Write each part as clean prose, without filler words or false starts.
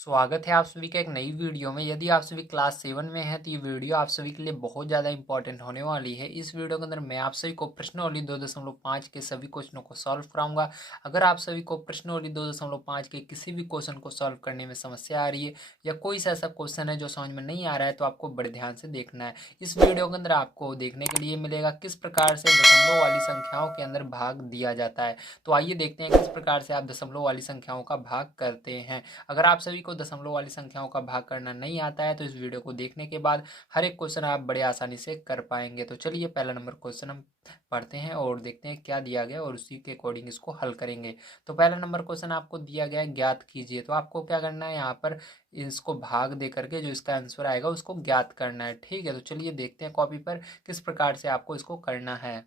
स्वागत है आप सभी का एक नई वीडियो में। यदि आप सभी क्लास 7 में हैं तो ये वीडियो आप सभी के लिए बहुत ज़्यादा इंपॉर्टेंट होने वाली है। इस वीडियो के अंदर मैं आप सभी को प्रश्नावली 2.5 के सभी क्वेश्चनों को सॉल्व कराऊंगा। अगर आप सभी को प्रश्नावली 2.5 के किसी भी क्वेश्चन को सॉल्व करने में समस्या आ रही है या कोई सा ऐसा क्वेश्चन है जो समझ में नहीं आ रहा है तो आपको बड़े ध्यान से देखना है। इस वीडियो के अंदर आपको देखने के लिए मिलेगा किस प्रकार से दशमलव वाली संख्याओं के अंदर भाग दिया जाता है। तो आइए देखते हैं किस प्रकार से आप दशमलव वाली संख्याओं का भाग करते हैं। अगर आप सभी को दशमलव वाली संख्याओं का भाग करना नहीं आता है तो इस वीडियो को देखने के बाद हर एक क्वेश्चन आप बड़े आसानी से कर पाएंगे। तो चलिए पहला नंबर क्वेश्चन हम पढ़ते हैं और देखते हैं क्या दिया गया और उसी के अकॉर्डिंग इसको हल करेंगे। तो पहला नंबर क्वेश्चन आपको दिया गया है ज्ञात कीजिए। तो आपको क्या करना है, यहाँ पर इसको भाग दे करके जो इसका आंसर आएगा उसको ज्ञात करना है। ठीक है, तो चलिए देखते हैं कॉपी पर किस प्रकार से आपको इसको करना है।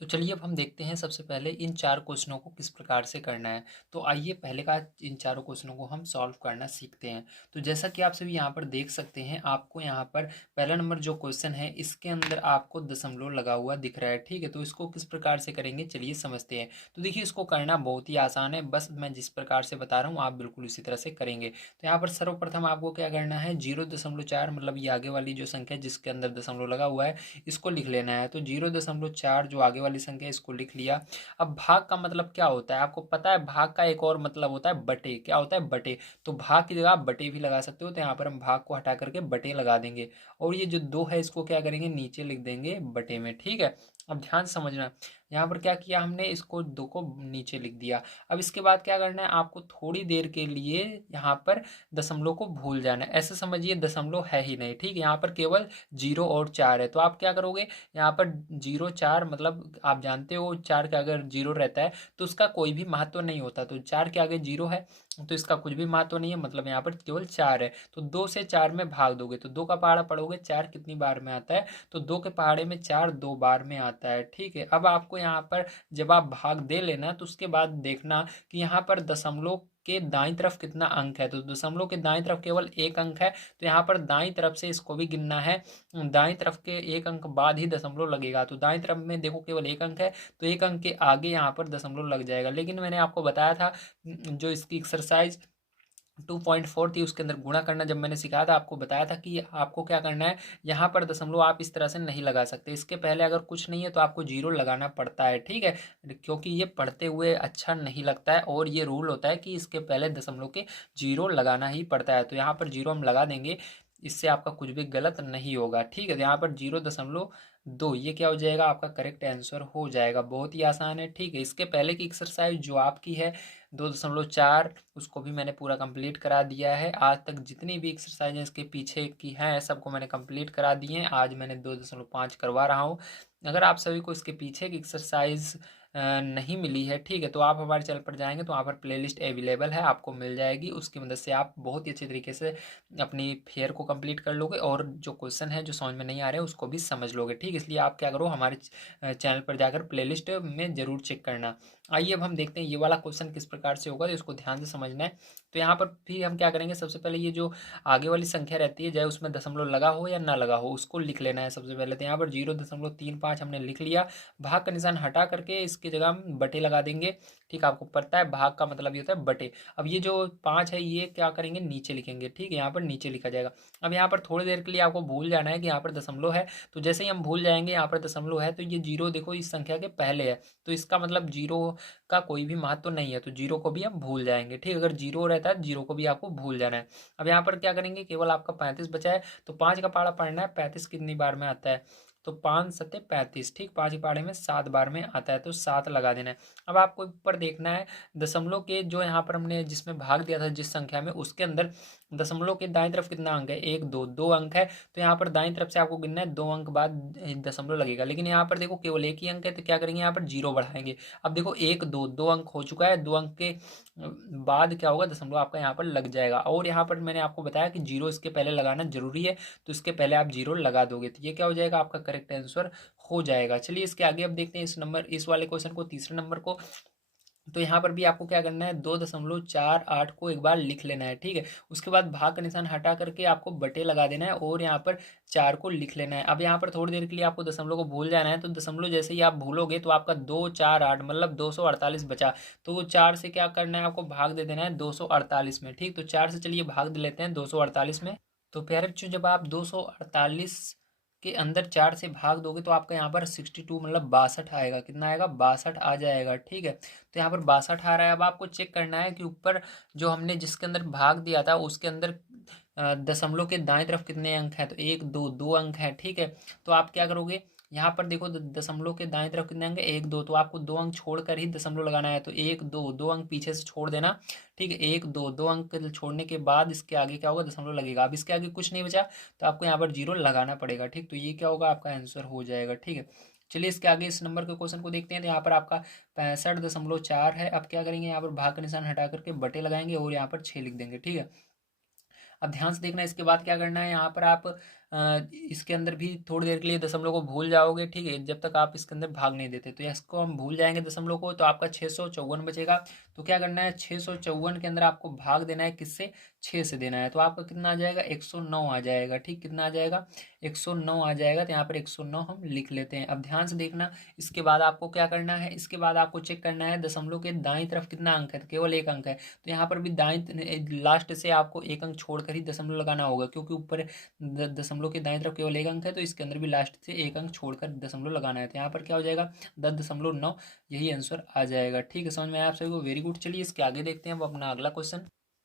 तो चलिए अब हम देखते हैं सबसे पहले इन चार क्वेश्चनों को किस प्रकार से करना है। तो आइए पहले का इन चारों क्वेश्चनों को हम सॉल्व करना सीखते हैं। तो जैसा कि आप सभी यहाँ पर देख सकते हैं, आपको यहाँ पर पहला नंबर जो क्वेश्चन है इसके अंदर आपको दशमलव लगा हुआ दिख रहा है। ठीक है, तो इसको किस प्रकार से करेंगे चलिए समझते हैं। तो देखिए इसको करना बहुत ही आसान है, बस मैं जिस प्रकार से बता रहा हूँ आप बिल्कुल इसी तरह से करेंगे। तो यहाँ पर सर्वप्रथम आपको क्या करना है, 0.4 मतलब ये आगे वाली जो संख्या जिसके अंदर दशमलव लगा हुआ है इसको लिख लेना है। तो 0.4 जो आगे वाली संख्या है इसको लिख लिया। अब भाग का मतलब क्या होता है आपको पता है, भाग का एक और मतलब होता है बटे। क्या होता है, बटे। तो भाग की जगह आप बटे भी लगा सकते हो, तो यहाँ पर हम भाग को हटा करके बटे लगा देंगे और ये जो दो है इसको क्या करेंगे, नीचे लिख देंगे बटे में। ठीक है, अब ध्यान से समझना, यहाँ पर क्या किया हमने, इसको दो को नीचे लिख दिया। अब इसके बाद क्या करना है, आपको थोड़ी देर के लिए यहाँ पर दशमलव को भूल जाना है। ऐसे समझिए दशमलव है ही नहीं। ठीक है, यहाँ पर केवल 0 और 4 है। तो आप क्या करोगे, यहाँ पर 0 4 मतलब आप जानते हो 4 के अगर 0 रहता है तो उसका कोई भी महत्व नहीं होता। तो 4 के आगे 0 है तो इसका कुछ भी महत्व नहीं है, मतलब यहाँ पर केवल 4 है। तो 2 से 4 में भाग दोगे तो 2 का पहाड़ा पढ़ोगे 4 कितनी बार में आता है, तो 2 के पहाड़े में 4 2 बार में आता है। ठीक है, अब आपको यहाँ पर जब आप भाग दे लेना तो उसके बाद देखना कि यहाँ पर दशमलव के दाईं तरफ कितना अंक है। तो दशमलव के दाईं तरफ केवल एक अंक है, तो यहाँ पर दाईं तरफ से इसको भी गिनना है। दाईं तरफ के एक अंक बाद ही दशमलव लगेगा। तो दाईं तरफ में देखो केवल एक अंक है तो एक अंक के आगे यहाँ पर दशमलव लग जाएगा। लेकिन मैंने आपको बताया था जो इसकी एक्सरसाइज 2.4 थी उसके अंदर गुणा करना जब मैंने सिखाया था, आपको बताया था कि आपको क्या करना है, यहाँ पर दशमलव आप इस तरह से नहीं लगा सकते। इसके पहले अगर कुछ नहीं है तो आपको 0 लगाना पड़ता है। ठीक है, क्योंकि ये पढ़ते हुए अच्छा नहीं लगता है और ये रूल होता है कि इसके पहले दशमलव के 0 लगाना ही पड़ता है। तो यहाँ पर 0 हम लगा देंगे, इससे आपका कुछ भी गलत नहीं होगा। ठीक है, तो यहाँ पर 0.2 ये क्या हो जाएगा, आपका करेक्ट आंसर हो जाएगा। बहुत ही आसान है। ठीक है, इसके पहले की एक्सरसाइज जो आपकी है 2.4 उसको भी मैंने पूरा कंप्लीट करा दिया है। आज तक जितनी भी एक्सरसाइज इसके पीछे की हैं सबको मैंने कंप्लीट करा दी हैं। आज मैंने 2.5 करवा रहा हूँ। अगर आप सभी को इसके पीछे की एक्सरसाइज नहीं मिली है, ठीक है, तो आप हमारे चैनल पर जाएंगे तो वहाँ पर प्लेलिस्ट अवेलेबल है, आपको मिल जाएगी। उसकी मदद से आप बहुत ही अच्छी तरीके से अपनी फेयर को कंप्लीट कर लोगे और जो क्वेश्चन है जो समझ में नहीं आ रहे हैं उसको भी समझ लोगे। ठीक, इसलिए आप क्या करो, हमारे चैनल पर जाकर प्लेलिस्ट में ज़रूर चेक करना। आइए अब हम देखते हैं ये वाला क्वेश्चन किस प्रकार से होगा, तो इसको ध्यान से समझना है। तो यहाँ पर भी हम क्या करेंगे, सबसे पहले ये जो आगे वाली संख्या रहती है चाहे उसमें दशमलव लगा हो या ना लगा हो उसको लिख लेना है सबसे पहले। तो यहाँ पर 0.35 हमने लिख लिया। भाग का निशान हटा करके इसकी जगह हम बटे लगा देंगे। ठीक, आपको पता है भाग का मतलब ये होता है बटे। अब ये जो 5 है ये क्या करेंगे, नीचे लिखेंगे। ठीक है, यहाँ पर नीचे लिखा जाएगा। अब यहाँ पर थोड़ी देर के लिए आपको भूल जाना है कि यहाँ पर दशमलव है। तो जैसे ही हम भूल जाएंगे यहाँ पर दशमलव है तो ये 0 देखो इस संख्या के पहले है, तो इसका मतलब 0 का कोई भी महत्व नहीं है, तो 0 को भी हम भूल जाएंगे। ठीक, अगर 0 रहता है 0 को भी आपको भूल जाना है। अब यहाँ पर क्या करेंगे, केवल आपका 35 बचा है तो 5 का पहाड़ा पढ़ना है। 35 कितनी बार में आता है, तो 5 सत्ते 35। ठीक, 5 के पहाड़े में 7 बार में आता है तो 7 लगा देना है। अब आपको ऊपर देखना है दशमलव के जो यहाँ पर हमने जिसमें भाग दिया था जिस संख्या में उसके अंदर दशमलव के दाएं तरफ कितना अंक है, 1 2 2 अंक है। तो यहाँ पर दाएं तरफ से आपको गिनना है, 2 अंक बाद दशमलव लगेगा। लेकिन यहाँ पर देखो केवल एक ही अंक है तो क्या करेंगे, यहाँ पर 0 बढ़ाएंगे। अब देखो 1 2 2 अंक हो चुका है, 2 अंक के बाद क्या होगा, दशमलव आपका यहाँ पर लग जाएगा। और यहाँ पर मैंने आपको बताया कि 0 इसके पहले लगाना जरूरी है, तो इसके पहले आप 0 लगा दोगे तो ये क्या हो जाएगा, आपका करेक्ट आंसर हो जाएगा। चलिए इसके आगे अब देखते हैं इस वाले क्वेश्चन को, तीसरे नंबर को। तो यहाँ पर भी आपको क्या करना है, 2.48 को एक बार लिख लेना है, ठीक है। उसके बाद भाग का निशान हटा करके आपको बटे लगा देना है और यहाँ पर 4 को लिख लेना है। अब यहाँ पर थोड़ी देर के लिए आपको दशमलव को भूल जाना है, तो दशमलव जैसे ही आप भूलोगे तो आपका 248 मतलब 248 बचा। तो 4 से क्या करना है, आपको भाग दे देना है 248 में, ठीक। तो 4 से चलिए भाग दे लेते हैं 248 में। तो प्यारे बच्चों, जब आप 248 के अंदर 4 से भाग दोगे तो आपका यहाँ पर 62 मतलब 62 आएगा। कितना आएगा, 62 आ जाएगा, ठीक है। तो यहाँ पर 62 आ रहा है। अब आपको चेक करना है कि ऊपर जो हमने जिसके अंदर भाग दिया था उसके अंदर दशमलव के दाएं तरफ कितने अंक हैं, तो एक दो, दो अंक हैं, ठीक है। तो आप क्या करोगे, यहाँ पर देखो दशमलव के दाएं तरफ कितने अंक है, एक दो, तो आपको दो अंक छोड़कर ही दशमलव लगाना है। तो एक दो, दो अंक पीछे से छोड़ देना, ठीक है। एक दो, दो अंक छोड़ने के बाद इसके आगे क्या होगा, दशमलव लगेगा। अब इसके आगे कुछ नहीं बचा तो आपको यहाँ पर जीरो लगाना पड़ेगा, ठीक। तो ये क्या होगा, आपका आंसर हो जाएगा, ठीक है। चलिए इसके आगे इस नंबर के क्वेश्चन को देखते हैं। तो यहाँ पर आपका 65.4 है। अब क्या करेंगे, यहाँ पर भाग का निशान हटा करके बटे लगाएंगे और यहाँ पर 6 लिख देंगे, ठीक है। अब ध्यान से देखना, इसके बाद क्या करना है, यहाँ पर आप इसके अंदर भी थोड़ी देर के लिए दशमलव को भूल जाओगे, ठीक है, जब तक आप इसके अंदर भाग नहीं देते। तो इसको हम भूल जाएंगे दशमलव को, तो आपका 654 बचेगा। तो क्या करना है, 654 के अंदर आपको भाग देना है किससे, 6 से देना है। तो आपका कितना आ जाएगा, 109 आ जाएगा, ठीक। कितना आ जाएगा, 109 आ जाएगा। तो यहाँ पर 109 हम लिख लेते हैं। अब ध्यान से देखना, इसके बाद आपको क्या करना है, इसके बाद आपको चेक करना है दशमलव के दाईं तरफ कितना अंक है, तो केवल एक अंक है। तो यहाँ पर भी दाईं लास्ट से आपको एक अंक छोड़कर ही दशमलव लगाना होगा, क्योंकि ऊपर दशमलव के दाईं तरफ केवल एक अंक है, तो इसके अंदर भी लास्ट से एक अंक छोड़कर दशमलव लगाना है। तो यहाँ पर क्या हो जाएगा, 10.9, यही आंसर आ जाएगा, ठीक है। समझ में आया आप सभी को, वेरी गुड। चलिए इसके आगे देखते हैं अब अपना अगला क्वेश्चन।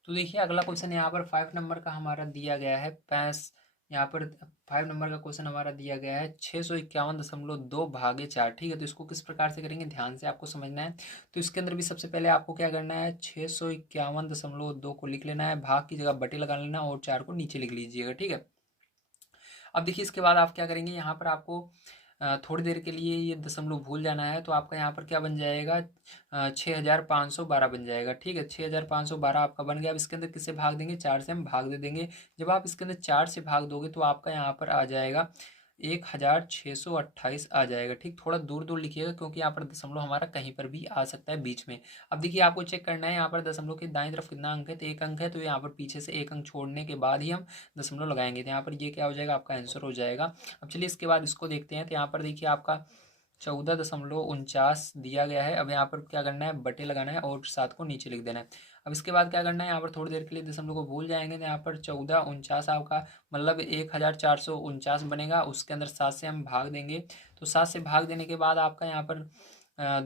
तो देखिए अगला क्वेश्चन यहाँ पर 5 नंबर का हमारा दिया गया है। पैंस यहाँ पर 5 नंबर का क्वेश्चन हमारा दिया गया है 651.2 भागे 4, ठीक है। तो इसको किस प्रकार से करेंगे, ध्यान से आपको समझना है। तो इसके अंदर भी सबसे पहले आपको क्या करना है, 651.2 को लिख लेना है, भाग की जगह बटे लगा लेना और 4 को नीचे लिख लीजिएगा, ठीक है। अब देखिए इसके बाद आप क्या करेंगे, यहाँ पर आपको थोड़ी देर के लिए ये दशमलव भूल जाना है। तो आपका यहाँ पर क्या बन जाएगा, 6512 बन जाएगा, ठीक है। 6512 आपका बन गया। अब इसके अंदर किससे भाग देंगे, 4 से हम भाग दे देंगे। जब आप इसके अंदर 4 से भाग दोगे तो आपका यहाँ पर आ जाएगा 1628 आ जाएगा, ठीक। थोड़ा दूर दूर लिखिएगा क्योंकि यहाँ पर दशमलव हमारा कहीं पर भी आ सकता है बीच में। अब देखिए आपको चेक करना है, यहाँ पर दशमलव के दाएं तरफ कितना अंक है, तो एक अंक है। तो यहाँ पर पीछे से एक अंक छोड़ने के बाद ही हम दशमलव लगाएंगे। तो यहाँ पर ये क्या हो जाएगा, आपका आंसर हो जाएगा। अब चलिए इसके बाद इसको देखते हैं। तो यहाँ पर देखिए आपका 14.49 दिया गया है। अब यहाँ पर क्या करना है, बटे लगाना है और 7 को नीचे लिख देना है। अब इसके बाद क्या करना है, यहाँ पर थोड़ी देर के लिए दशमलव को भूल जाएंगे। तो यहाँ पर 1449 आपका मतलब 1449 बनेगा। उसके अंदर 7 से हम भाग देंगे। तो 7 से भाग देने के बाद आपका यहाँ पर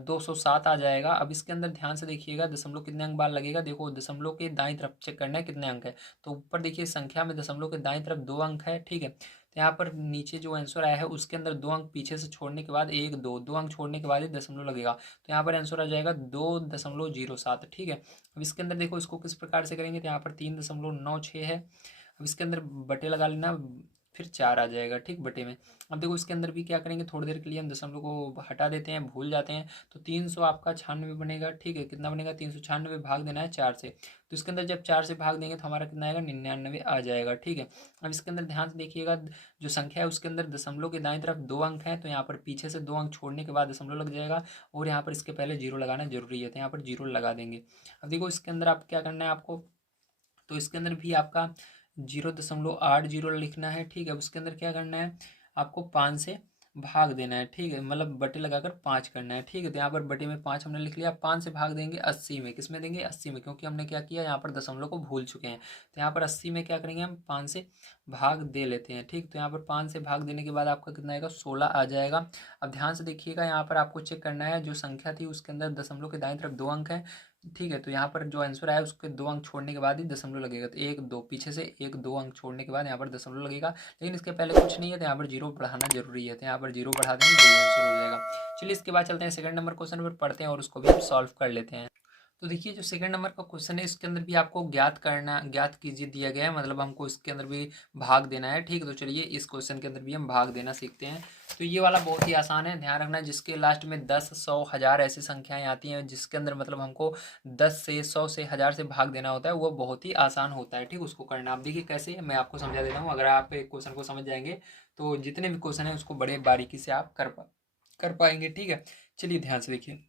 207 आ जाएगा। अब इसके अंदर ध्यान से देखिएगा दशमलव कितने अंक बार लगेगा। देखो दशमलव के दाईं तरफ चेक करना है कितने अंक है। तो ऊपर देखिए संख्या में दशमलव के दाईं तरफ 2 अंक है, ठीक है। तो यहाँ पर नीचे जो आंसर आया है उसके अंदर 2 अंक पीछे से छोड़ने के बाद एक दो, 2 अंक छोड़ने के बाद ही दशमलव लगेगा। तो यहाँ पर आंसर आ जाएगा 2.07, ठीक है। अब इसके अंदर देखो इसको किस प्रकार से करेंगे। तो यहाँ पर 3.96 है। अब इसके अंदर बटे लगा लेना, फिर 4 आ जाएगा, ठीक, बटे में। अब देखो इसके अंदर भी क्या करेंगे, थोड़ी देर के लिए हम दशमलव को हटा देते हैं, भूल जाते हैं। तो 300 आपका 96 बनेगा, ठीक है। कितना बनेगा, 396 भाग देना है 4 से। तो इसके अंदर जब 4 से भाग देंगे तो हमारा कितना आएगा, 99 आ जाएगा, ठीक है। अब इसके अंदर ध्यान से देखिएगा, जो संख्या है उसके अंदर दशमलव के दाएं तरफ 2 अंक हैं। तो यहाँ पर पीछे से 2 अंक छोड़ने के बाद दशमलव लग जाएगा और यहाँ पर इसके पहले जीरो लगाना जरूरी है। तो यहाँ पर जीरो लगा देंगे। अब देखो इसके अंदर आप क्या करना है आपको, तो इसके अंदर भी आपका 0.80 लिखना है, ठीक है। अब उसके अंदर क्या करना है, आपको 5 से भाग देना है, ठीक है, मतलब बटे लगाकर 5 करना है, ठीक है। तो यहाँ पर बटे में 5 हमने लिख लिया। 5 से भाग देंगे 80 में, किस में देंगे, 80 में, क्योंकि हमने क्या किया, यहाँ पर दशमलव को भूल चुके हैं। तो यहाँ पर 80 में क्या करेंगे, हम 5 से भाग दे लेते हैं, ठीक। तो यहाँ पर 5 से भाग देने के बाद आपका कितना आएगा, 16 आ जाएगा। अब ध्यान से देखिएगा, यहाँ पर आपको चेक करना है, जो संख्या थी उसके अंदर दशमलव के दाईं तरफ 2 अंक है, ठीक है। तो यहाँ पर जो आंसर आया उसके 2 अंक छोड़ने के बाद ही दशमलव लगेगा। तो एक दो, पीछे से एक दो अंक छोड़ने के बाद यहाँ पर दशमलव लगेगा, लेकिन इसके पहले कुछ नहीं है। तो यहाँ पर जीरो बढ़ाना जरूरी है। तो यहाँ पर जीरो बढ़ा देंगे, यही आंसर हो जाएगा। चलिए इसके बाद चलते हैं सेकंड नंबर क्वेश्चन पर, पढ़ते हैं और उसको भी हम सॉल्व कर लेते हैं। तो देखिए जो सेकंड नंबर का क्वेश्चन है इसके अंदर भी आपको ज्ञात कीजिए दिया गया है, मतलब हमको इसके अंदर भी भाग देना है, ठीक है। तो चलिए इस क्वेश्चन के अंदर भी हम भाग देना सीखते हैं। तो ये वाला बहुत ही आसान है, ध्यान रखना, जिसके लास्ट में 10, 100, 1000 ऐसी संख्याएं आती हैं, जिसके अंदर मतलब हमको 10 से 100 से 1000 से भाग देना होता है, वो बहुत ही आसान होता है, ठीक। उसको करना आप देखिए कैसे, मैं आपको समझा देता हूँ। अगर आप एक क्वेश्चन को समझ जाएंगे तो जितने भी क्वेश्चन है उसको बड़े बारीकी से आप कर पाएंगे, ठीक है। चलिए ध्यान से देखिए।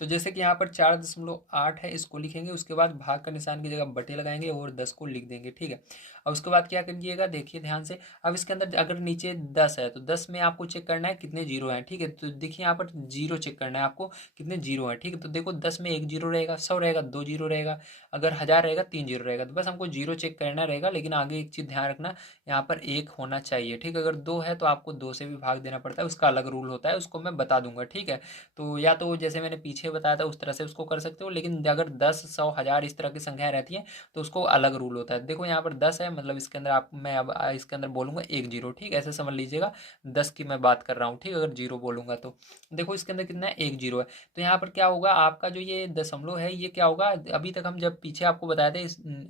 तो जैसे कि यहाँ पर 4.8 है, इसको लिखेंगे, उसके बाद भाग का निशान की जगह बटे लगाएंगे और 10 को लिख देंगे, ठीक है। और उसके बाद क्या करिएगा, देखिए ध्यान से। अब इसके अंदर अगर नीचे 10 है तो 10 में आपको चेक करना है कितने जीरो हैं, ठीक है। तो देखिए यहाँ पर जीरो चेक करना है आपको, कितने जीरो हैं, ठीक है। तो देखो 10 में एक जीरो रहेगा, 100 रहेगा 2 जीरो रहेगा, अगर 1000 रहेगा 3 जीरो रहेगा। तो बस हमको जीरो चेक करना रहेगा, लेकिन आगे एक चीज़ ध्यान रखना, यहाँ पर एक होना चाहिए, ठीक है। अगर दो है तो आपको दो से भी भाग देना पड़ता है, उसका अलग रूल होता है, उसको मैं बता दूंगा, ठीक है। तो या तो जैसे मैंने पीछे बताया था उस तरह से उसको कर सकते हो, लेकिन अगर 10 100 1000 इस तरह की संख्याएं रहती हैं तो उसको अलग रूल होता है। देखो यहाँ पर 10 है, मतलब इसके अंदर आप मैं अब इसके अंदर बोलूंगा एक जीरो, ठीक है, ऐसे समझ लीजिएगा 10 की मैं बात कर रहा हूँ, ठीक है। अगर जीरो बोलूंगा तो देखो इसके अंदर कितना है, एक जीरो है। तो यहाँ पर क्या होगा, आपका जो ये दशमलव है ये क्या होगा, अभी तक हम जब पीछे आपको बताए थे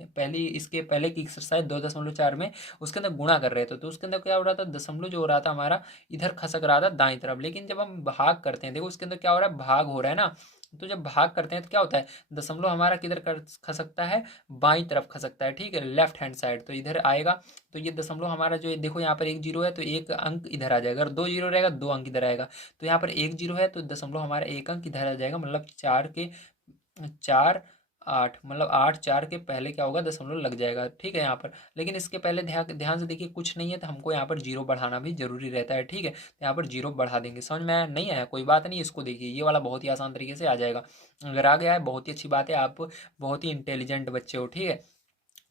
पहली इसके पहले की एक्सरसाइज 2.4 में, उसके अंदर गुणा कर रहे थे, तो उसके अंदर क्या हो रहा था, दशमलव जो हो रहा था हमारा इधर खसक रहा था दाईं तरफ। लेकिन जब हम भाग करते हैं, देखो उसके अंदर क्या हो रहा है, भाग हो रहा है ना। तो जब भाग करते हैं तो क्या होता है, दशमलव हमारा किधर खसकता है, बाईं तरफ खसकता है, ठीक है, लेफ्ट हैंड साइड, तो इधर आएगा। तो ये दशमलव हमारा जो है, देखो यहाँ पर एक जीरो है तो एक अंक इधर आ जाएगा, अगर दो जीरो रहेगा दो अंक इधर आएगा। तो यहाँ पर एक जीरो है तो दशमलव हमारा एक अंक इधर आ जाएगा, मतलब 4 मतलब 8 4 के पहले क्या होगा, दशमलव लग जाएगा, ठीक है यहाँ पर। लेकिन इसके पहले ध्यान ध्यान से देखिए, कुछ नहीं है तो हमको यहाँ पर जीरो बढ़ाना भी जरूरी रहता है, ठीक है। तो यहाँ पर जीरो बढ़ा देंगे, समझ में आया, नहीं आया कोई बात नहीं, इसको देखिए ये वाला बहुत ही आसान तरीके से आ जाएगा। अगर आ गया है बहुत ही अच्छी बात है, आप बहुत ही इंटेलिजेंट बच्चे हो, ठीक है।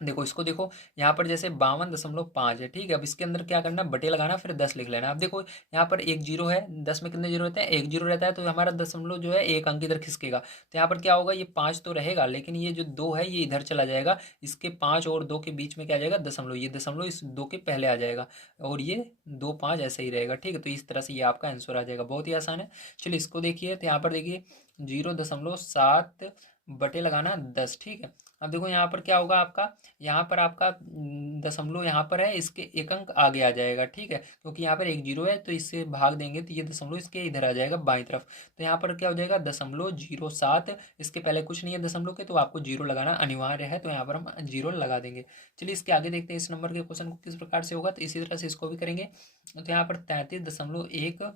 देखो इसको देखो, यहाँ पर जैसे 52.5 है, ठीक है। अब इसके अंदर क्या करना है, बटे लगाना, फिर 10 लिख लेना। अब देखो यहाँ पर एक जीरो है, 10 में कितने जीरो रहते हैं, एक जीरो रहता है, तो हमारा दशमलव जो है एक अंक इधर खिसकेगा। तो यहाँ पर क्या होगा, ये 5 तो रहेगा, लेकिन ये जो 2 है ये इधर चला जाएगा, इसके 5 और 2 के बीच में क्या आ जाएगा, दशमलव, ये दशमलव इस 2 के पहले आ जाएगा, और ये 2 5 ऐसे ही रहेगा, ठीक है। तो इस तरह से ये आपका आंसर आ जाएगा, बहुत ही आसान है। चलिए इसको देखिए, तो यहाँ पर देखिए 0.7 बटे लगाना 10, ठीक है। अब देखो यहाँ पर क्या होगा आपका, यहाँ पर आपका दशमलव यहाँ पर है, इसके एक अंक आगे आ जाएगा, ठीक है, क्योंकि यहाँ पर एक जीरो है तो इससे भाग देंगे तो ये दशमलव इसके इधर आ जाएगा बाईं तरफ। तो यहाँ पर क्या हो जाएगा, 0.07, इसके पहले कुछ नहीं है दशमलव के, तो आपको जीरो लगाना अनिवार्य है, तो यहाँ पर हम जीरो लगा देंगे। चलिए इसके आगे देखते हैं इस नंबर के क्वेश्चन को किस प्रकार से होगा, तो इसी तरह से इसको भी करेंगे। तो यहाँ पर 33.1,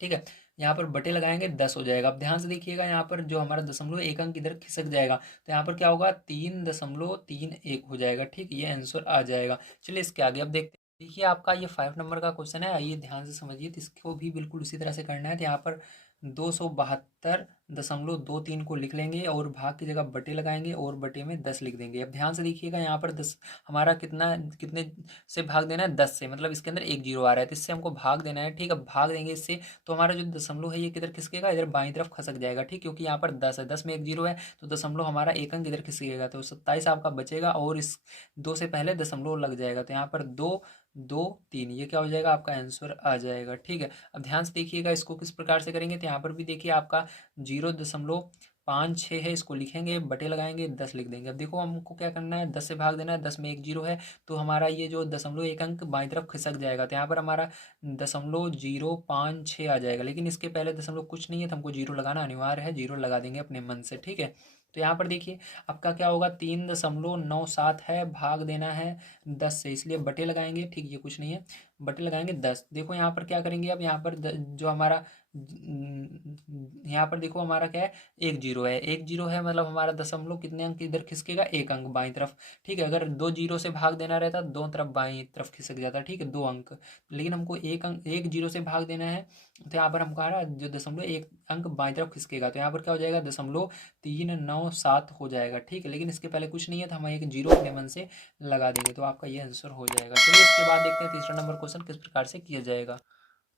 ठीक है, यहाँ पर बटे लगाएंगे 10 हो जाएगा। अब ध्यान से देखिएगा, यहाँ पर जो हमारा दशमलव एक अंक इधर खिसक जाएगा, तो यहाँ पर क्या होगा, 3.31 हो जाएगा, ठीक, ये आंसर आ जाएगा। चलिए इसके आगे अब देखते हैं। देखिए आपका ये 5 नंबर का क्वेश्चन है, आइए ध्यान से समझिए, तो इसको भी बिल्कुल उसी तरह से करना है। तो यहाँ पर 272.23 को लिख लेंगे और भाग की जगह बटे लगाएंगे और बटे में 10 लिख देंगे। अब ध्यान से देखिएगा, यहाँ पर 10 हमारा कितना, कितने से भाग देना है, 10 से, मतलब इसके अंदर एक जीरो आ रहा है तो इससे हमको भाग देना है, ठीक है। भाग देंगे इससे, तो हमारा जो दशमलव है ये किधर खिसकेगा, इधर बाईं तरफ खसक जाएगा, ठीक, क्योंकि यहाँ पर 10 है, 10 में एक जीरो है, तो दशमलव हमारा एक अंक इधर खिसकेगा, तो 27 आपका बचेगा, और इस दो से पहले दशमलव लग जाएगा, तो यहाँ पर 2 2 3, ये क्या हो जाएगा, आपका आंसर आ जाएगा, ठीक है। अब ध्यान से देखिएगा इसको किस प्रकार से करेंगे, तो यहाँ पर भी देखिए आपका 0.56 है, इसको लिखेंगे, बटे लगाएंगे, 10 लिख देंगे। अब देखो हमको क्या करना है, 10 से भाग देना है, 10 में एक जीरो है, तो हमारा ये जो दशमलव एक अंक बाईं तरफ खिसक जाएगा, तो यहाँ पर हमारा 0.056 आ जाएगा, लेकिन इसके पहले दशमलव कुछ नहीं है तो हमको जीरो लगाना अनिवार्य है, जीरो लगा देंगे अपने मन से, ठीक है। तो यहाँ पर देखिए आपका क्या होगा, 3.97 है, भाग देना है 10 से, इसलिए बटे लगाएंगे, ठीक, ये कुछ नहीं है, बटे लगाएंगे 10। देखो यहाँ पर क्या करेंगे, अब यहाँ पर जो हमारा यहाँ पर देखो हमारा क्या है, एक जीरो है, एक जीरो है, मतलब हमारा दशमलव कितने अंक इधर खिसकेगा, एक अंक बाईं तरफ, ठीक है। अगर दो जीरो से भाग देना रहता दो तरफ बाईं तरफ खिसक जाता, ठीक है, दो अंक, लेकिन हमको एक अंक, एक जीरो से भाग देना है, तो यहाँ पर हम कह रहा है जो दशमलव एक अंक बाईं तरफ खिसकेगा, तो यहाँ पर क्या हो जाएगा, 0.397 हो जाएगा, ठीक है। लेकिन इसके पहले कुछ नहीं है तो हम एक जीरो अपने मन से लगा देंगे, तो आपका ये आंसर हो जाएगा। चलिए इसके बाद देखते हैं तीसरा नंबर क्वेश्चन किस प्रकार से किया जाएगा।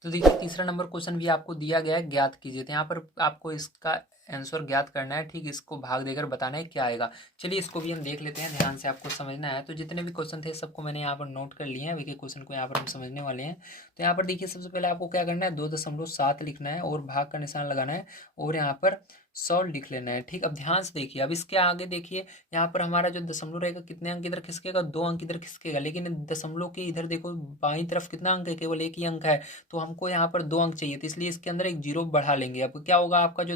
तो देखिए तीसरा नंबर क्वेश्चन भी आपको दिया गया है, ज्ञात कीजिए। तो यहाँ पर आपको इसका आंसर ज्ञात करना है, ठीक, इसको भाग देकर बताना है क्या आएगा। चलिए इसको भी हम देख लेते हैं, ध्यान से आपको समझना है। तो जितने भी क्वेश्चन थे सबको मैंने यहाँ पर नोट कर लिए हैं, अभी के क्वेश्चन को यहाँ पर हम समझने वाले हैं। तो यहाँ पर देखिए सबसे पहले आपको क्या करना है, 2.7 लिखना है और भाग का निशान लगाना है और यहाँ पर 100 लिख लेना है, ठीक। अब ध्यान से देखिए, अब इसके आगे देखिए यहाँ पर हमारा जो दशमलव रहेगा कितने अंक इधर खिसकेगा, दो अंक इधर खिसकेगा, लेकिन दशमलव के इधर देखो बाईं तरफ कितना अंक है, केवल एक ही अंक है, तो हमको यहाँ पर दो अंक चाहिए, तो इसलिए इसके अंदर एक जीरो बढ़ा लेंगे। अब क्या होगा आपका जो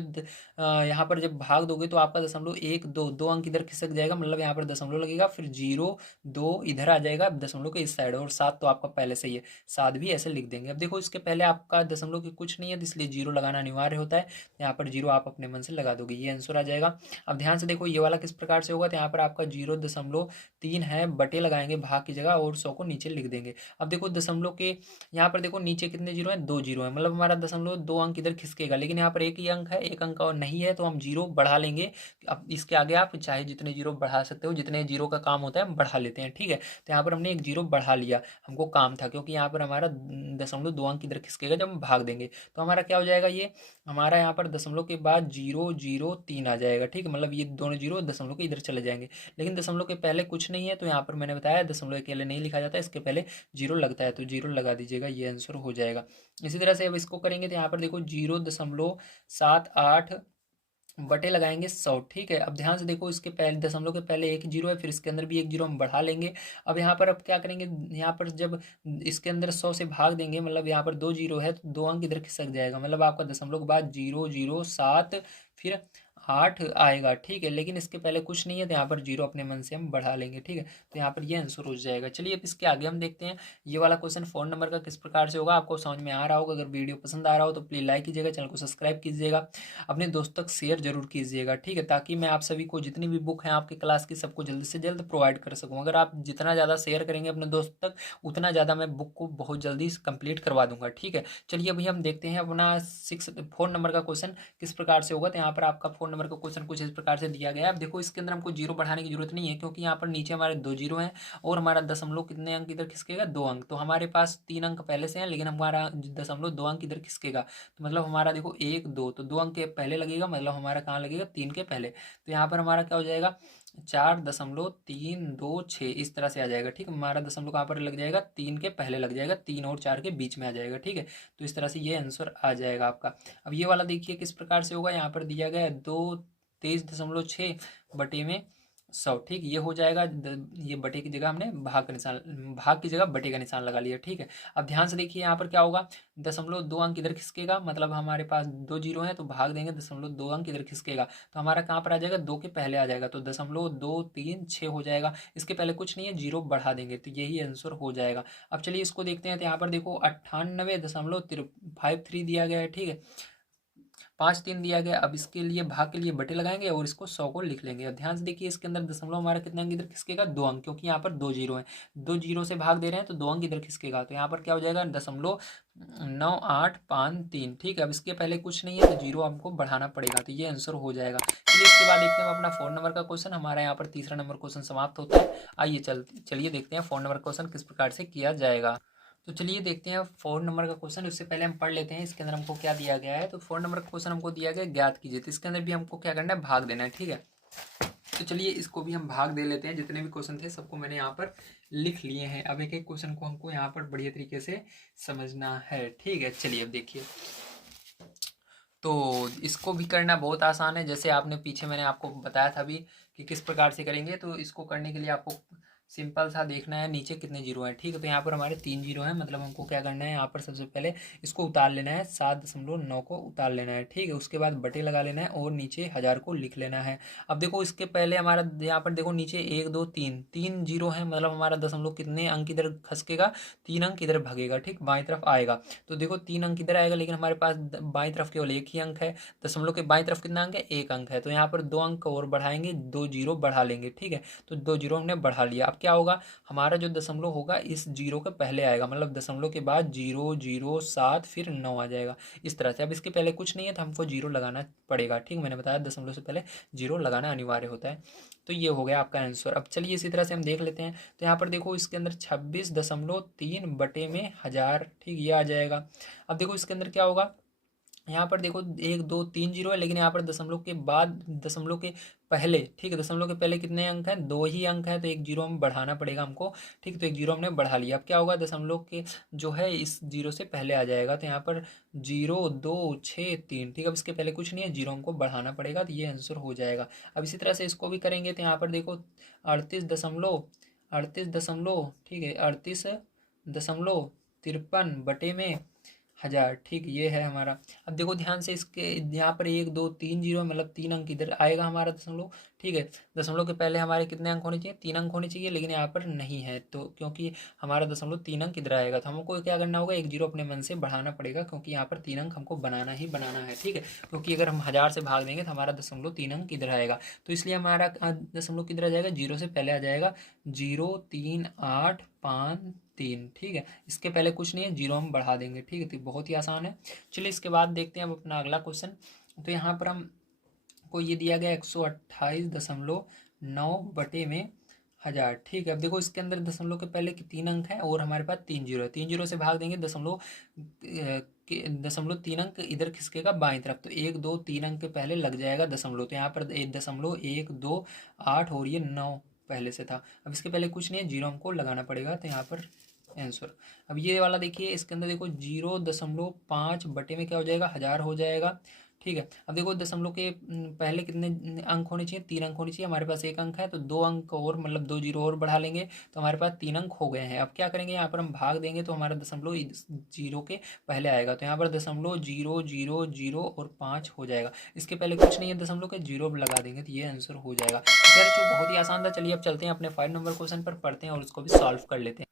यहाँ पर जब भाग दोगे तो आपका दशमलव एक दो दो अंक इधर खिसक जाएगा, मतलब यहाँ पर दशमलव लगेगा, फिर 0 2 इधर आ जाएगा दशमलव के इस साइड, और 7 तो आपका पहले से ही है, 7 भी ऐसे लिख देंगे। अब देखो इसके पहले आपका दशमलव की कुछ नहीं है, तो इसलिए जीरो लगाना अनिवार्य होता है, यहाँ पर जीरो आप अपने मन से लगा दोगे, ये आंसर आ जाएगा। अब ध्यान से देखो ये वाला किस प्रकार से होगा, तो यहाँ पर आपका 0.3 है, बटे लगाएंगे भाग की जगह और 100 को नीचे लिख देंगे। अब देखो दशमलव के यहाँ पर देखो नीचे कितने जीरो हैं, 2 जीरो है, मतलब हमारा दशमलव 2 अंक इधर खिसकेगा, लेकिन यहाँ पर एक ही अंक है, एक अंक और नहीं है, तो हम जीरो बढ़ा लेंगे। अब इसके आगे आप चाहे जितने जीरो बढ़ा सकते हो, जितने जीरो का काम होता है हम बढ़ा लेते हैं, ठीक है। तो यहाँ पर हमने एक जीरो बढ़ा लिया, हमको काम था, क्योंकि यहाँ पर हमारा दशमलव 2 अंक इधर खिसकेगा जब हम भाग देंगे। तो हमारा क्या हो जाएगा, ये हमारा यहाँ पर दशमलव के बाद 003 आ जाएगा, ठीक है, मतलब ये दोनों जीरो दशमलव के इधर चले जाएंगे। लेकिन दशमलव के पहले कुछ नहीं है, तो यहाँ पर मैंने बताया दशमलव के लिए नहीं लिखा जाता, इसके पहले जीरो लगता है, तो जीरो लगा दीजिएगा, ये आंसर हो जाएगा। इसी तरह से अब इसको करेंगे, तो यहाँ पर देखो 0.78 बटे लगाएंगे 100, ठीक है। अब ध्यान से देखो इसके पहले दशमलव के पहले एक जीरो है, फिर इसके अंदर भी एक जीरो हम बढ़ा लेंगे। अब यहाँ पर अब क्या करेंगे, यहाँ पर जब इसके अंदर 100 से भाग देंगे, मतलब यहाँ पर 2 जीरो है, तो 2 अंक इधर खिसक जाएगा, मतलब आपका दशमलव के बाद 007 फिर 8 आएगा, ठीक है। लेकिन इसके पहले कुछ नहीं है, तो यहाँ पर जीरो अपने मन से हम बढ़ा लेंगे, ठीक है। तो यहाँ पर ये आंसर हो जाएगा। चलिए अब इसके आगे हम देखते हैं ये वाला क्वेश्चन फोन नंबर का किस प्रकार से होगा, आपको समझ में आ रहा होगा। अगर वीडियो पसंद आ रहा हो तो प्लीज़ लाइक कीजिएगा, चैनल को सब्सक्राइब कीजिएगा, अपने दोस्तों तक शेयर जरूर कीजिएगा, ठीक है, ताकि मैं आप सभी को जितनी भी बुक हैं आपकी क्लास की सबको जल्द से जल्द प्रोवाइड कर सकूँ। अगर आप जितना ज़्यादा शेयर करेंगे अपने दोस्त तक, उतना ज़्यादा मैं बुक को बहुत जल्दी कंप्लीट करवा दूंगा, ठीक है। चलिए अभी हम देखते हैं अपना फोन नंबर का क्वेश्चन किस प्रकार से होगा। तो यहाँ पर आपका फोन नंबर का क्वेश्चन कुछ इस प्रकार से दिया गया है। अब देखो इसके अंदर हमको जीरो बढ़ाने की जरूरत नहीं है, क्योंकि यहाँ पर नीचे हमारे 2 जीरो हैं और हमारा दशमलव कितने अंक इधर खिसकेगा, 2 अंक, तो हमारे पास 3 अंक पहले से हैं, लेकिन हमारा दशमलव 2 अंक इधर खिसकेगा, तो मतलब हमारा देखो 1 2, तो 2 अंक के पहले लगेगा, मतलब हमारा कहाँ लगेगा, 3 के पहले। तो यहाँ पर हमारा क्या हो जाएगा, 4.326 इस तरह से आ जाएगा, ठीक है। हमारा दशमलव कहाँ पर लग जाएगा, 3 के पहले लग जाएगा, 3 और 4 के बीच में आ जाएगा, ठीक है। तो इस तरह से ये आंसर आ जाएगा आपका। अब ये वाला देखिए किस प्रकार से होगा, यहाँ पर दिया गया है 23.6 बटे में 100, ठीक, ये हो जाएगा। ये बटे की जगह हमने भाग का निशान, भाग की जगह बटे का निशान लगा लिया, ठीक है। अब ध्यान से देखिए यहाँ पर क्या होगा, दशमलव 2 अंक इधर खिसकेगा, मतलब हमारे पास 2 जीरो है, तो भाग देंगे, दशमलव 2 अंक इधर खिसकेगा, तो हमारा कहाँ पर आ जाएगा, 2 के पहले आ जाएगा, तो 0.236 हो जाएगा। इसके पहले कुछ नहीं है, जीरो बढ़ा देंगे, तो यही आंसर हो जाएगा। अब चलिए इसको देखते हैं, तो यहाँ पर देखो 98.53 दिया गया है, ठीक है, 5 3 दिया गया। अब इसके लिए भाग के लिए बटे लगाएंगे और इसको 100 को लिख लेंगे। अब ध्यान से देखिए इसके अंदर दशमलव हमारा कितना अंक इधर खिसकेगा, 2 अंक, क्योंकि यहाँ पर 2 जीरो है, 2 जीरो से भाग दे रहे हैं, तो 2 अंक इधर खिसकेगा, तो यहाँ पर क्या हो जाएगा, 0.9853, ठीक है। अब इसके पहले कुछ नहीं है, तो जीरो हमको बढ़ाना पड़ेगा, तो ये आंसर हो जाएगा। चलिए इसके बाद देखते हैं हम अपना फोन नंबर का क्वेश्चन, हमारा यहाँ पर तीसरा नंबर क्वेश्चन समाप्त होता है। आइए चलिए देखते हैं फोन नंबर क्वेश्चन किस प्रकार से किया जाएगा। तो चलिए देखते हैं फोन नंबर का क्वेश्चन। उससे पहले हम पढ़ लेते हैं इसके अंदर हमको क्या दिया गया है। तो फोन नंबर का क्वेश्चन हमको दिया गया ज्ञात कीजिए, तो इसके अंदर भी हमको क्या करना है, भाग देना है, ठीक है। तो चलिए इसको भी हम भाग दे लेते हैं, जितने भी क्वेश्चन थे सबको मैंने यहाँ पर लिख लिए हैं। अब एक एक क्वेश्चन को हमको यहाँ पर बढ़िया तरीके से समझना है, ठीक है। चलिए अब देखिए, तो इसको भी करना बहुत आसान है, जैसे आपने पीछे मैंने आपको बताया था भी कि किस प्रकार से करेंगे। तो इसको करने के लिए आपको सिंपल सा देखना है नीचे कितने जीरो हैं, ठीक है। तो यहाँ पर हमारे 3 जीरो हैं, मतलब हमको क्या करना है, यहाँ पर सबसे पहले इसको उतार लेना है, 7.9 को उतार लेना है, ठीक है। उसके बाद बटे लगा लेना है और नीचे 1000 को लिख लेना है। अब देखो इसके पहले हमारा यहाँ पर देखो नीचे 1 2 3 3 जीरो है, मतलब हमारा दशमलव कितने अंक इधर खसकेगा, 3 अंक इधर भगेगा, ठीक, बाईं तरफ आएगा। तो देखो 3 अंक इधर आएगा, लेकिन हमारे पास बाईं तरफ केवल एक ही अंक है, दशमलव के बाईं तरफ कितना अंक है, 1 अंक है, तो यहाँ पर 2 अंक और बढ़ाएंगे, 2 जीरो बढ़ा लेंगे, ठीक है। तो 2 जीरो हमने बढ़ा लिया। अब क्या होगा, हमारा जो दशमलव होगा इस जीरो के पहले आएगा, मतलब दशमलव के बाद 007 फिर 9 आ जाएगा, इस तरह से। अब इसके पहले कुछ नहीं है, तो हमको जीरो लगाना पड़ेगा, ठीक, मैंने बताया दशमलव से पहले जीरो लगाना अनिवार्य होता है। तो ये हो गया आपका आंसर। अब चलिए इसी तरह से हम देख लेते हैं। तो यहाँ पर देखो इसके अंदर 26.3 बटे में 1000, ठीक, ये आ जाएगा। अब देखो इसके अंदर क्या होगा, यहाँ पर देखो 1 2 3 जीरो है, लेकिन यहाँ पर दशमलव के बाद दशमलव के पहले, ठीक है, दशमलव के पहले कितने अंक हैं, 2 ही अंक है, तो एक जीरो हम बढ़ाना पड़ेगा हमको, ठीक। तो एक जीरो हमने बढ़ा लिया। अब क्या होगा, दशमलव के जो है इस जीरो से पहले आ जाएगा, तो यहाँ पर 0 2 6 3, ठीक है। अब इसके पहले कुछ नहीं है, जीरो हमको बढ़ाना पड़ेगा, तो ये आंसर हो जाएगा। अब इसी तरह से इसको भी करेंगे, तो यहाँ पर देखो 38 दशमलव, ठीक है, 38.53 बटे में 1000। ठीक, ये है हमारा। अब देखो ध्यान से, इसके यहाँ पर 1 2 3 जीरो, मतलब 3 अंक इधर आएगा हमारा दशमलव। ठीक है, दशमलव के पहले हमारे कितने अंक होने चाहिए? 3 अंक होने चाहिए, लेकिन यहाँ पर नहीं है, तो क्योंकि हमारा दशमलव 3 अंक इधर आएगा, तो हमको क्या करना होगा? 1 जीरो अपने मन से बढ़ाना पड़ेगा, क्योंकि यहाँ पर 3 अंक हमको बनाना ही बनाना है। ठीक है, क्योंकि अगर हम 1000 से भाग देंगे तो हमारा दशमलव 3 अंक इधर आएगा, तो इसलिए हमारा दशमलव किधर आ जाएगा? जीरो से पहले आ जाएगा 03853। ठीक है, इसके पहले कुछ नहीं है, जीरो हम बढ़ा देंगे। ठीक है, तो बहुत ही आसान है। चलिए इसके बाद देखते हैं अब अपना अगला क्वेश्चन। तो यहाँ पर हम को ये दिया गया 128.9 बटे में 1000। ठीक है, अब देखो इसके अंदर दशमलव के पहले 3 अंक है और हमारे पास 3 जीरो है। 3 जीरो से भाग देंगे दशमलव 3 अंक इधर खिसकेगा बाईं तरफ, तो 1 2 3 अंक के पहले लग जाएगा दशमलव, तो यहाँ पर 1.128 और ये 9 पहले से था। अब इसके पहले कुछ नहीं है, जीरो हमको लगाना पड़ेगा, तो यहाँ पर आंसर। अब ये वाला देखिए, इसके अंदर देखो 0.5 बटे में क्या हो जाएगा? 1000 हो जाएगा। ठीक है, अब देखो दशमलव के पहले कितने अंक होने चाहिए? 3 अंक होने चाहिए, हमारे पास 1 अंक है, तो 2 अंक और, मतलब 2 जीरो और बढ़ा लेंगे, तो हमारे पास 3 अंक हो गए हैं। अब क्या करेंगे? यहाँ पर हम भाग देंगे, तो हमारा दशमलव जीरो के पहले आएगा, तो यहाँ पर दशमलव 000 और 5 हो जाएगा। इसके पहले कुछ नहीं है, दशमलव के जीरो लगा देंगे, तो ये आंसर हो जाएगा। खैर जो बहुत ही आसान था। चलिए अब चलते हैं अपने 5 नंबर क्वेश्चन पर, पढ़ते हैं और उसको भी सॉल्व कर लेते हैं।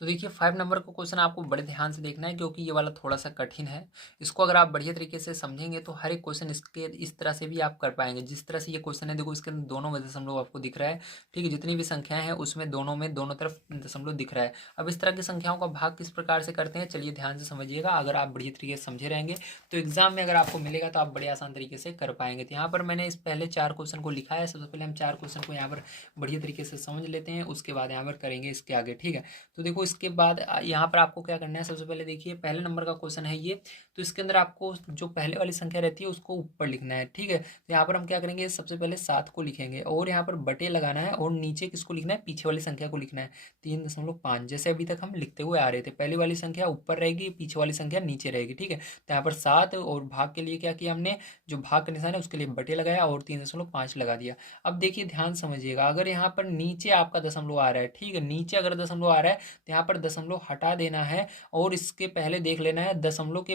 तो देखिए 5 नंबर का क्वेश्चन आपको बड़े ध्यान से देखना है, क्योंकि ये वाला थोड़ा सा कठिन है। इसको अगर आप बढ़िया तरीके से समझेंगे तो हर एक क्वेश्चन इसके इस तरह से भी आप कर पाएंगे। जिस तरह से ये क्वेश्चन है, देखो इसके अंदर दोनों में दशमलव आपको दिख रहा है। ठीक है, जितनी भी संख्याएं हैं उसमें दोनों में दोनों तरफ दशमलव दिख रहा है। अब इस तरह की संख्याओं का भाग किस प्रकार से करते हैं, चलिए ध्यान से समझिएगा। अगर आप बढ़िया तरीके से समझे रहेंगे तो एग्जाम में अगर आपको मिलेगा तो आप बड़े आसान तरीके से कर पाएंगे। तो यहाँ पर मैंने इस पहले 4 क्वेश्चन को लिखा है। सबसे पहले हम 4 क्वेश्चन को यहाँ पर बढ़िया तरीके से समझ लेते हैं, उसके बाद यहाँ पर करेंगे इसके आगे। ठीक है, तो देखो इसके बाद यहाँ पर आपको क्या करना है? सबसे पहले देखिए पहले नंबर का क्वेश्चन है ये, तो इसके अंदर आपको जो पहले वाली संख्या रहती है उसको ऊपर लिखना है। ठीक है, तो यहाँ पर हम क्या करेंगे? सबसे पहले 7 को लिखेंगे और यहाँ पर बटे लगाना है, और नीचे किसको लिखना है? पीछे वाली संख्या को लिखना है, 3.5। जैसे अभी तक हम लिखते हुए आ रहे थे, पहली वाली संख्या ऊपर रहेगी, पीछे वाली संख्या नीचे रहेगी। ठीक है, तो यहाँ पर 7 और भाग के लिए क्या किया हमने? जो भाग का निशान है उसके लिए बटे लगाया और 3.5 लगा दिया। अब देखिए ध्यान समझिएगा, अगर यहाँ पर नीचे आपका दशमलव आ रहा है, ठीक है, नीचे अगर दशमलव आ रहा है तो यहाँ पर दशमलव हटा देना है, और इसके पहले देख लेना है दशमलव के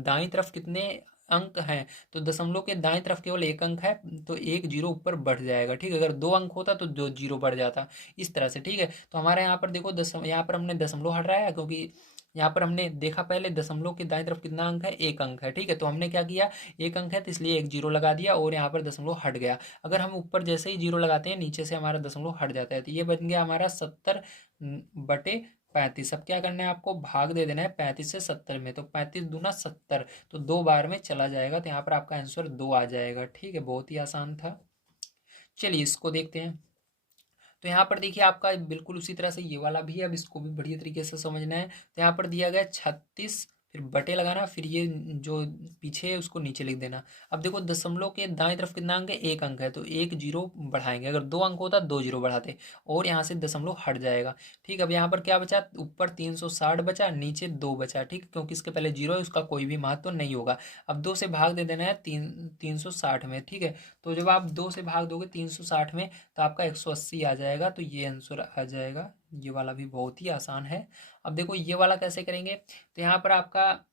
दाईं तरफ कितने अंक हैं। तो दशमलव के दाईं तरफ केवल 1 अंक है, तो 1 जीरो ऊपर बढ़ जाएगा। ठीक है, अगर 2 अंक होता तो 2 जीरो बढ़ जाता, इस तरह से। ठीक है, तो हमारे यहाँ पर देखो यहाँ पर हमने दशमलव हट रहा है, क्योंकि यहाँ पर हमने देखा पहले दशमलव के दाईं तरफ कितना अंक है? 1 अंक है। ठीक है, तो हमने क्या किया? 1 अंक है तो इसलिए 1 जीरो लगा दिया, और यहाँ पर दशमलव हट गया। अगर हम ऊपर जैसे ही जीरो लगाते हैं नीचे से हमारा दशमलव हट जाता है, तो ये बन गया हमारा 70/35। अब क्या करना है? आपको भाग दे देना है 35 से 70 में, तो 35 दूना 70, तो 2 बार में चला जाएगा, तो यहाँ पर आपका आंसर 2 आ जाएगा। ठीक है, बहुत ही आसान था। चलिए इसको देखते हैं। तो यहाँ पर देखिए आपका बिल्कुल उसी तरह से ये वाला भी है, अब इसको भी बढ़िया तरीके से समझना है। तो यहाँ पर दिया गया 36, फिर बटे लगाना, फिर ये जो पीछे है उसको नीचे लिख देना। अब देखो दशमलव के दाएं तरफ कितना अंक है? 1 अंक है, तो 1 जीरो बढ़ाएंगे, अगर 2 अंक होता 2 जीरो बढ़ाते, और यहाँ से दशमलव हट जाएगा। ठीक, अब यहाँ पर क्या बचा? ऊपर 360 बचा, नीचे 2 बचा। ठीक, क्योंकि इसके पहले जीरो है, उसका कोई भी महत्व तो नहीं होगा। अब 2 से भाग दे देना है 360 में। ठीक है, तो जब आप 2 से भाग दोगे 360 में, तो आपका 180 आ जाएगा, तो ये आंसर आ जाएगा। ये वाला भी बहुत ही आसान है। अब देखो ये वाला कैसे करेंगे? तो यहाँ पर आपका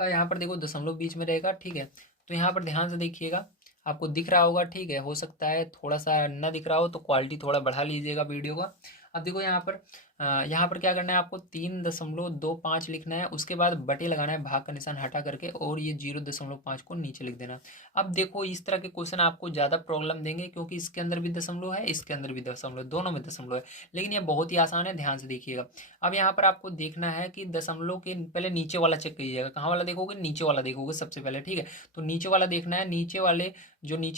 यहाँ पर देखो दशमलव बीच में रहेगा। ठीक है, तो यहाँ पर ध्यान से देखिएगा, आपको दिख रहा होगा। ठीक है, हो सकता है थोड़ा सा ना दिख रहा हो तो क्वालिटी थोड़ा बढ़ा लीजिएगा वीडियो का। अब देखो यहाँ पर क्या करना है? आपको 3.25 लिखना है, उसके बाद बटे लगाना है भाग का निशान हटा करके, और ये 0.5 को नीचे लिख देना। अब देखो इस तरह के क्वेश्चन आपको ज़्यादा प्रॉब्लम देंगे, क्योंकि इसके अंदर भी दशमलव है, इसके अंदर भी दशमलव, दोनों में दशमलव है, लेकिन ये बहुत ही आसान है, ध्यान से देखिएगा। अब यहाँ पर आपको देखना है कि दशमलव के पहले नीचे वाला चेक कीजिएगा। कहाँ वाला देखोगे? नीचे वाला देखोगे सबसे पहले। ठीक है, तो नीचे वाला देखना है, नीचे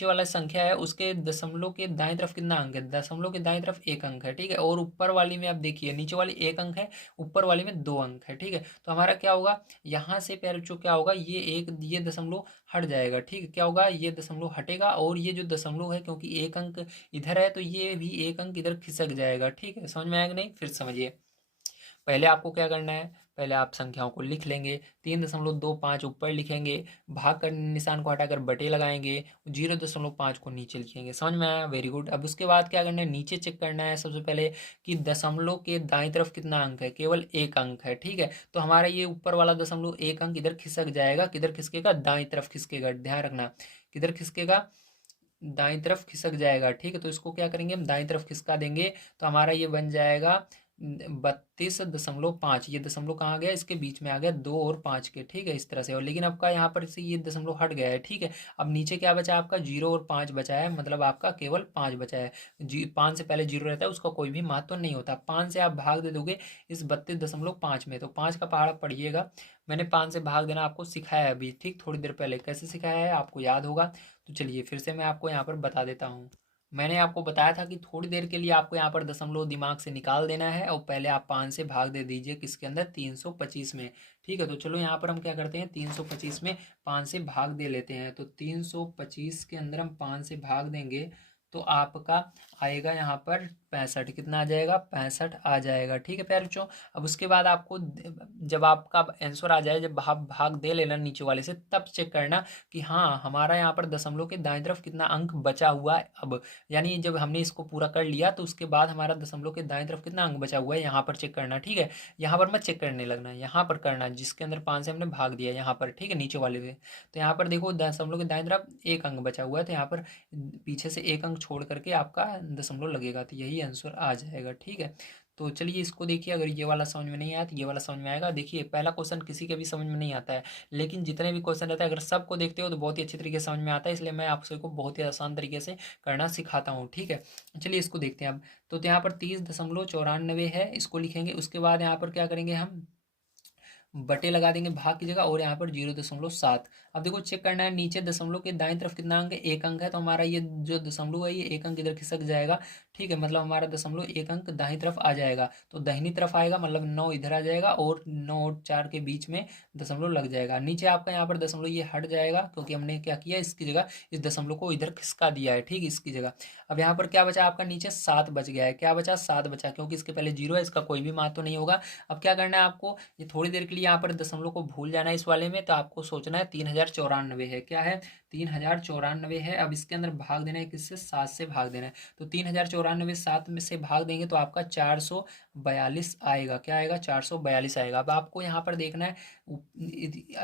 वाला संख्या है उसके दशमलव के दाएं तरफ कितना अंक है? दशमलव के दाएं तरफ 1 अंक है। ठीक है, और ऊपर वाली में आप देखिए, नीचे वाली 1 अंक है, ऊपर वाली में 2 अंक है। ठीक है, तो हमारा क्या होगा? यहाँ से पहले जो क्या होगा, ये दशमलव हट जाएगा। ठीक है, क्या होगा? ये दशमलव हटेगा, और ये जो दशमलव है, क्योंकि 1 अंक इधर है, तो ये भी 1 अंक इधर खिसक जाएगा। ठीक है, समझ में आएगा नहीं? फिर समझिए। पहले आपको क्या करना है, पहले आप संख्याओं को लिख लेंगे, 3.25 ऊपर लिखेंगे, भाग कर निशान को हटाकर बटे लगाएंगे, 0.5 को नीचे लिखेंगे। समझ में आया? Very good. अब उसके बाद क्या करना है, नीचे चेक करना है सबसे पहले कि दशमलव के दाईं तरफ कितना अंक है, केवल एक अंक है। ठीक है, तो हमारा ये ऊपर वाला दशमलव एक अंक इधर खिसक जाएगा, किधर खिसकेगा, दाईं तरफ खिसकेगा। ध्यान रखना, किधर खिसकेगा, दाईं तरफ खिसक जाएगा। ठीक है, तो इसको क्या करेंगे, हम दाईं तरफ खिसका देंगे, तो हमारा ये बन जाएगा 32.5। ये दशमलव कहाँ गया, इसके बीच में आ गया, 2 और 5 के। ठीक है, इस तरह से। और लेकिन आपका यहाँ पर से ये दशमलव हट गया है। ठीक है, अब नीचे क्या बचा आपका, 0 और 5 बचा है, मतलब आपका केवल 5 बचा है। 5 से पहले 0 रहता है, उसका कोई भी महत्व नहीं होता। 5 से आप भाग दे दोगे इस 32.5 में, तो 5 का पहाड़ा पढ़िएगा। मैंने 5 से भाग देना आपको सिखाया है अभी, ठीक, थोड़ी देर पहले। कैसे सिखाया है आपको याद होगा, तो चलिए फिर से मैं आपको यहाँ पर बता देता हूँ। मैंने आपको बताया था कि थोड़ी देर के लिए आपको यहाँ पर दशमलव दिमाग से निकाल देना है, और पहले आप 5 से भाग दे दीजिए किसके अंदर, 325 में। ठीक है, तो चलो यहाँ पर हम क्या करते हैं, 325 में 5 से भाग दे लेते हैं। तो 325 के अंदर हम 5 से भाग देंगे, तो आपका आएगा यहाँ पर 65। कितना आ जाएगा, 65 आ जाएगा। ठीक है प्यारे बच्चों। अब उसके बाद आपको जब आपका आंसर आ जाए, जब भाग भाग दे लेना नीचे वाले से, तब चेक करना कि हाँ हमारा यहाँ पर दशमलव के दाईं तरफ कितना अंक बचा हुआ है। अब यानी जब हमने इसको पूरा कर लिया, तो उसके बाद हमारा दशमलव के दाईं तरफ कितना अंक बचा हुआ है, यहाँ पर चेक करना। ठीक है, यहाँ पर मत चेक करने लगना, यहाँ पर करना जिसके अंदर 5 से हमने भाग दिया, यहाँ पर। ठीक है, नीचे वाले से। तो यहाँ पर देखो दशमलव के दाईं तरफ एक अंक बचा हुआ है, तो यहाँ पर पीछे से एक अंक छोड़ करके आपका दशमलव लगेगा, तो यही आंसर आ जाएगा। ठीक है, तो चलिए इसको देखिए। अगर ये वाला समझ में नहीं आया तो ये वाला समझ में आएगा। देखिए पहला क्वेश्चन किसी के भी समझ में नहीं आता है, लेकिन जितने भी क्वेश्चन रहता है अगर सबको देखते हो तो बहुत ही अच्छी तरीके से समझ में आता है, इसलिए मैं आप सबको बहुत ही आसान तरीके से करना सिखाता हूँ। ठीक है, चलिए इसको देखते हैं अब। तो यहाँ पर 30.94 है, इसको लिखेंगे। उसके बाद यहाँ पर क्या करेंगे, हम बटे लगा देंगे भाग की जगह, और यहाँ पर 0.7। अब देखो चेक करना है, नीचे दशमलव के दाईं तरफ कितना अंक है, एक अंक है, तो हमारा ये जो दशमलव है ये एक अंक इधर खिसक जाएगा। ठीक है, मतलब हमारा दशमलव एक अंक दाहिनी तरफ आ जाएगा, तो दाहिनी तरफ आएगा, मतलब 9 इधर आ जाएगा, और 9 और 4 के बीच में दशमलव लग जाएगा। नीचे आपका यहाँ पर दशमलव ये हट जाएगा, क्योंकि हमने क्या किया, इसकी जगह इस दशमलव को इधर खिसका दिया है। ठीक, इसकी जगह। अब यहाँ पर क्या बचा आपका, नीचे 7 बच गया है। क्या बचा, 7 बचा, क्योंकि इसके पहले 0 है, इसका कोई भी महत्व नहीं होगा। अब क्या करना है आपको, ये थोड़ी देर के लिए यहाँ पर दशमलव को भूल जाना है इस वाले में, तो आपको सोचना है 3094 है। क्या है, 3094 है। अब इसके अंदर भाग देना है किससे, 7 से भाग देना है। तो 3094 7 में से भाग देंगे तो आपका 442 आएगा। क्या आएगा, 442 आएगा। अब आपको यहाँ पर देखना है,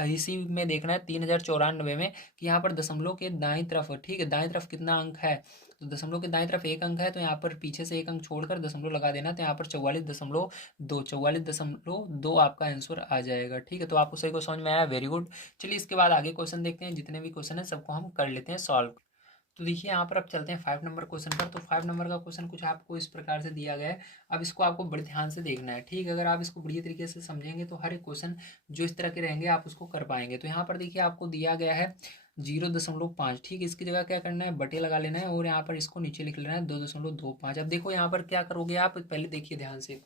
इसी में देखना है 3094 में, कि यहाँ पर दशमलव के दाईं तरफ, ठीक है, दाईं तरफ कितना अंक है। तो दशमलव के दाईं तरफ एक अंक है, तो यहाँ पर पीछे से एक अंक छोड़कर दशमलव लगा देना, तो यहाँ पर 44.2 आपका आंसर आ जाएगा। ठीक है, तो आपको सही को समझ में आया, वेरी गुड। चलिए इसके बाद आगे क्वेश्चन देखते हैं, जितने भी क्वेश्चन है सबको हम कर लेते हैं सॉल्व। तो देखिए यहाँ पर अब चलते हैं 5 नंबर क्वेश्चन पर। तो 5 नंबर का क्वेश्चन कुछ आपको इस प्रकार से दिया गया है। अब इसको आपको बड़े ध्यान से देखना है। ठीक है, अगर आप इसको बढ़िया तरीके से समझेंगे तो हर एक क्वेश्चन जो इस तरह के रहेंगे आप उसको कर पाएंगे। तो यहाँ पर देखिए आपको दिया गया है 0.5। ठीक है, इसकी जगह क्या करना है, बटे लगा लेना है, और यहाँ पर इसको नीचे लिख लेना है 2.25। अब देखो यहाँ पर क्या करोगे आप, पहले देखिए ध्यान से।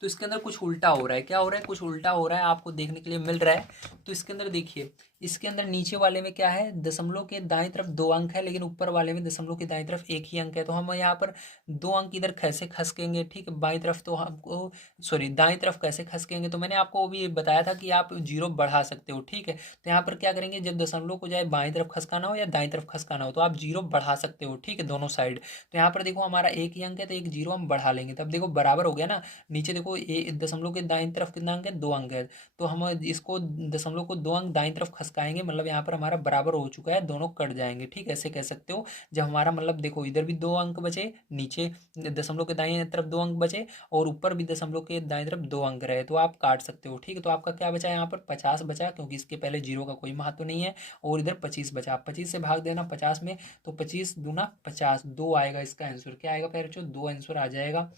तो इसके अंदर कुछ उल्टा हो रहा है। क्या हो रहा है, कुछ उल्टा हो रहा है, आपको देखने के लिए मिल रहा है। तो इसके अंदर देखिए, इसके अंदर नीचे वाले में क्या है, दशमलव के दाईं तरफ 2 अंक है, लेकिन ऊपर वाले में दशमलव के दाईं तरफ एक ही अंक है। तो हम यहाँ पर 2 अंक इधर कैसे खसकेंगे, ठीक है, बाईं तरफ, तो हमको सॉरी दाईं तरफ कैसे खसकेंगे, तो मैंने आपको भी बताया था कि आप 0 बढ़ा सकते हो। ठीक है, तो यहाँ पर क्या करेंगे, जब दशमलव को चाहे बाईं तरफ खसकाना हो या दाईं तरफ खसकाना हो, तो आप 0 बढ़ा सकते हो। ठीक है, दोनों साइड। तो यहाँ पर देखो हमारा एक ही अंक है, तो एक 0 हम बढ़ा लेंगे, तब देखो बराबर हो गया ना। नीचे देखो दशमलव के दाईं तरफ कितना अंक है, 2 अंक है, तो हम इसको दशमलव को 2 अंक दाईं तरफ खसकाएंगे, मतलब यहाँ पर हमारा बराबर हो चुका है, दोनों कट जाएंगे। ठीक है, ऐसे कह सकते हो। जब हमारा मतलब देखो इधर भी 2 अंक बचे, नीचे दशमलव के दाईं तरफ 2 अंक बचे, और ऊपर भी दशमलव के दाईं तरफ 2 अंक रहे, तो आप काट सकते हो। ठीक है, तो आपका क्या बचा यहाँ पर, 50 बचा, क्योंकि इसके पहले 0 का कोई महत्व नहीं है, और इधर 25 बचा। 25 से भाग देना 50 में, तो 25 दूना 50, 2 आएगा इसका आंसर। क्या आएगा प्यारे बच्चों, 2 आंसर आ जाएगा।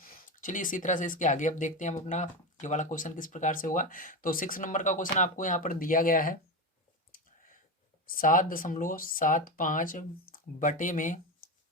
चलिए इसी तरह से इसके आगे अब देखते हैं हम अपना ये वाला क्वेश्चन किस प्रकार से होगा। तो 6 नंबर का क्वेश्चन आपको यहाँ पर दिया गया है, 7.75 बटे में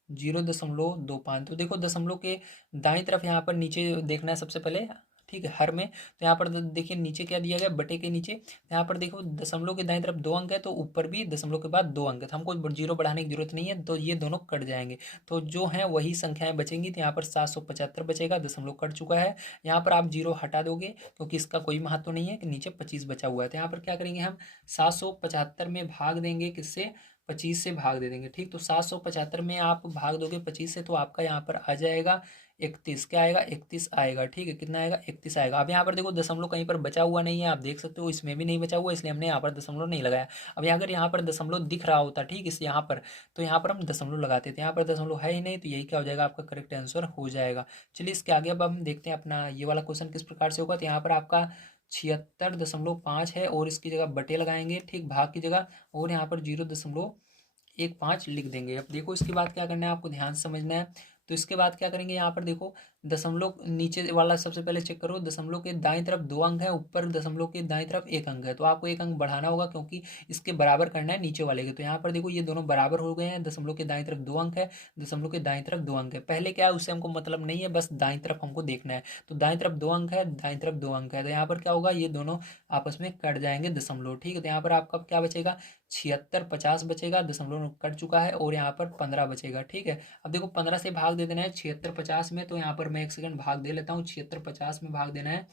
0.25। तो देखो दशमलव के दाईं तरफ यहाँ पर नीचे देखना है सबसे पहले। ठीक है, हर में। तो यहाँ पर देखिए नीचे क्या दिया गया, बटे के नीचे यहाँ पर देखो दशमलव के दाईं तरफ 2 अंक है, तो ऊपर भी दशमलव के बाद 2 अंक है, तो हमको जीरो बढ़ाने की जरूरत नहीं है, तो ये दोनों कट जाएंगे। तो जो है वही संख्याएं बचेंगी। तो यहाँ पर 775 बचेगा, दशमलव कट चुका है। यहाँ पर आप जीरो हटा दोगे क्योंकि इसका कोई महत्व नहीं है कि नीचे 25 बचा हुआ है। तो यहाँ पर क्या करेंगे हम 775 में भाग देंगे किससे, 25 से भाग दे देंगे। ठीक, तो 775 में आप भाग दोगे 25 से, तो आपका यहाँ पर आ जाएगा 31। क्या आएगा, 31 आएगा। ठीक है, कितना आएगा, 31 आएगा। अब यहाँ पर देखो दशमलव कहीं पर बचा हुआ नहीं है, आप देख सकते हो इसमें भी नहीं बचा हुआ, इसलिए हमने यहाँ पर दशमलव नहीं लगाया। अब अगर यहाँ पर दशमलव दिख रहा होता, ठीक, इस यहाँ पर, तो यहाँ पर हम दशमलव लगाते थे। यहाँ पर दशमलव है ही नहीं, तो यही क्या हो जाएगा, आपका करेक्ट आंसर हो जाएगा। चलिए इसके आगे अब हम देखते हैं अपना ये वाला क्वेश्चन किस प्रकार से होगा। तो यहाँ पर आपका 76.5 है और इसकी जगह बटे लगाएंगे, ठीक, भाग की जगह, और यहाँ पर 0.15 लिख देंगे। अब देखो इसके बाद क्या करना है, आपको ध्यान से समझना है। तो इसके बाद क्या करेंगे, यहाँ पर देखो दशमलव नीचे वाला सबसे पहले चेक करो, दशमलव के दाईं तरफ 2 अंक है, ऊपर दशमलव के दाईं तरफ 1 अंक है, तो आपको 1 अंक बढ़ाना होगा क्योंकि इसके बराबर करना है नीचे वाले के। तो यहाँ पर देखो ये दोनों बराबर हो गए हैं, दशमलव के दाईं तरफ 2 अंक है, दशमलव के दाईं तरफ 2 अंक है। पहले क्या है उससे हमको मतलब नहीं है, बस दाईं तरफ हमको देखना है। तो दाईं तरफ 2 अंक है, दाईं तरफ 2 अंक है, तो यहाँ पर क्या होगा, ये दोनों आपस में कट जाएंगे दशमलव। ठीक है, तो यहाँ पर आपका क्या बचेगा, 76.50 बचेगा, दशमलव कट चुका है, और यहाँ पर 15 बचेगा। ठीक है, अब देखो 15 से भाग दे देना है 76.50 में, तो यहाँ पर मैं 1 सेकंड भाग दे लेता हूँ। 76.50 में भाग देना है